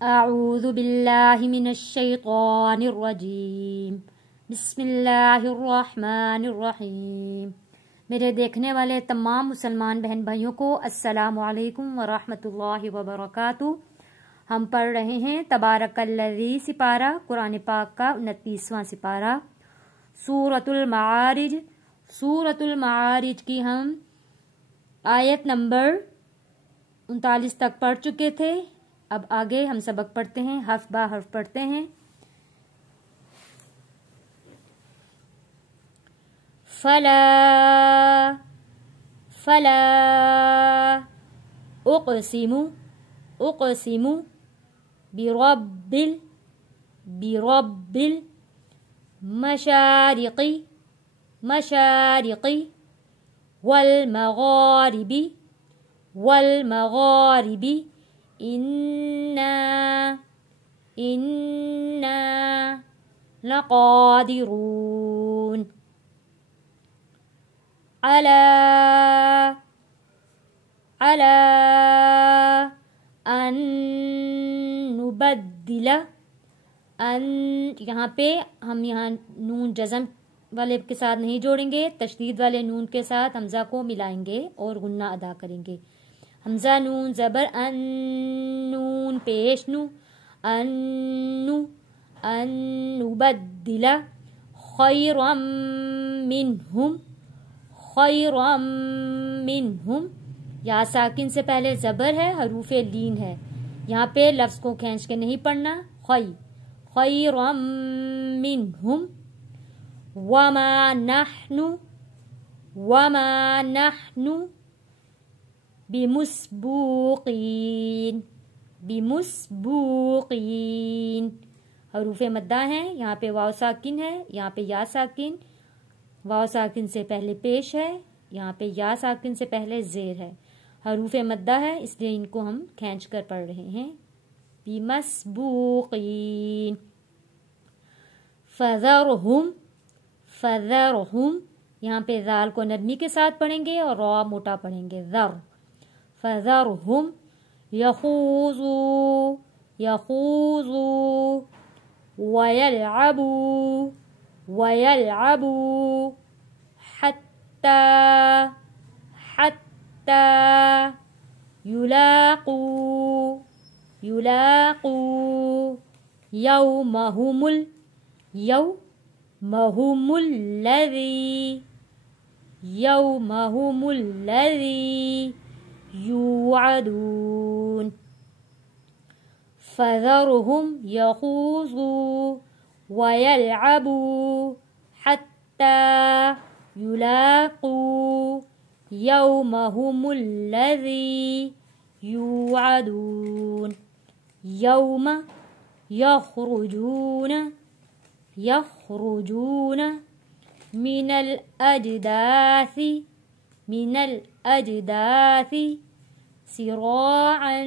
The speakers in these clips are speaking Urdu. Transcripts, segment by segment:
اعوذ باللہ من الشیطان الرجیم بسم اللہ الرحمن الرحیم۔ میرے دیکھنے والے تمام مسلمان بہن بھائیوں کو السلام علیکم ورحمۃ اللہ وبرکاتہ۔ ہم پڑھ رہے ہیں تبارک الذی سپارہ، قرآن پاک کا 29واں سپارہ، سورۃ المعارج۔ سورۃ المعارج کی ہم آیت نمبر 39 تک پڑھ چکے تھے۔ اب آگے ہم سبق پڑھتے ہیں، حرف با حرف پڑھتے ہیں۔ فلا فلا اقسم اقسم برب المشارق مشارق والمغارب إنا لقادرون على أن نبدل یہاں پہ ہم نون جزم والے کے ساتھ نہیں جوڑیں گے، تشدید والے نون کے ساتھ حمزہ کو ملائیں گے اور غنہ ادا کریں گے۔ حمزہ نون زبر ان، نون پیش نو، ان نبدل خیرا منہم یا ساکن سے پہلے زبر ہے، حروف لین ہے، یہاں پہ لفظ کو کھینچ کے نہیں پڑھنا۔ خیرا منہم وما نحن بمسبوقین حروف مدہ ہیں، یہاں پہ واو ساکن ہے، یہاں پہ یا ساکن، واو ساکن سے پہلے پیش ہے، یہاں پہ یا ساکن سے پہلے زیر ہے، حروف مدہ ہے، اس لیے ان کو ہم کھینچ کر پڑھ رہے ہیں۔ بمسبوقین فذرہم یہاں پہ ذال کو نرمی کے ساتھ پڑھیں گے اور را موٹا پڑھیں گے، ذر فذرہم یخوضوا ویلعبوا حتی یلاقوا یومہم الذی یوعدون فذرہم یخوضوا ویلعبوا حتی یلاقوا یومہم الذی یوعدون یوم یخرجون من الأجداث سراعا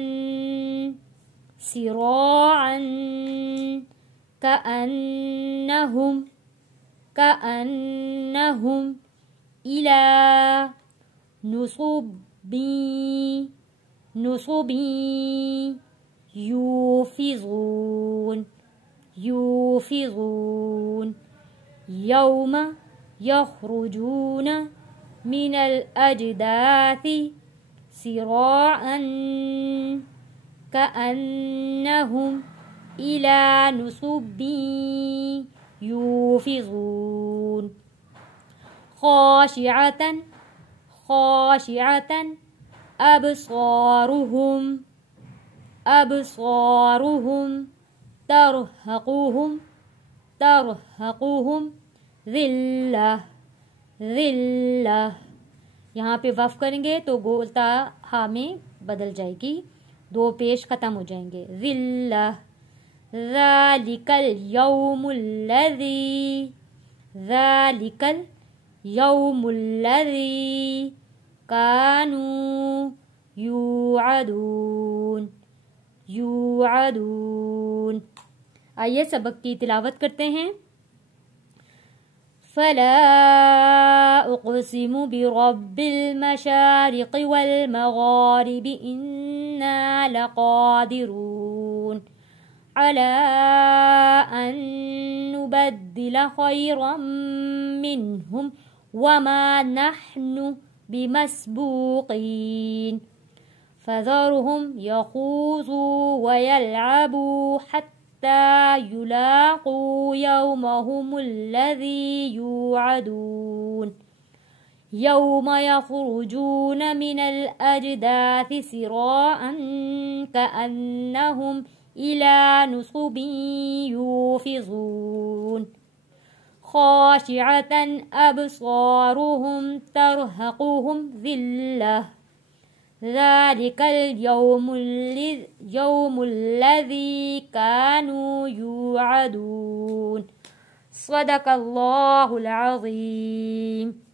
كأنهم إلى نصب يوفضون يوم يخرجون من الأجداث سراعا كأنهم إلى نصب يوفضون خاشعة أبصارهم ترهقهم ذلة یہاں پہ وقف کریں گے تو گولتا ہا میں بدل جائے گی، دو پیش ختم ہو جائیں گے۔ ذلة ذلك اليوم الذي كانوا یوعدون۔ آئیے سبق کی تلاوت کرتے ہیں۔ فلا اقسم برب المشارق والمغارب إنا لقادرون على أن نبدل خيرا منهم وما نحن بمسبوقين فذرهم يخوضوا ويلعبوا حتى يلاقوا يومهم الذي يوعدون يوم يخرجون من الأجداث سراعا كأنهم إلى نصب يوفضون خاشعة أبصارهم ترهقهم ذلة ذلك اليوم الذي كانوا يوعدون صدق الله العظيم.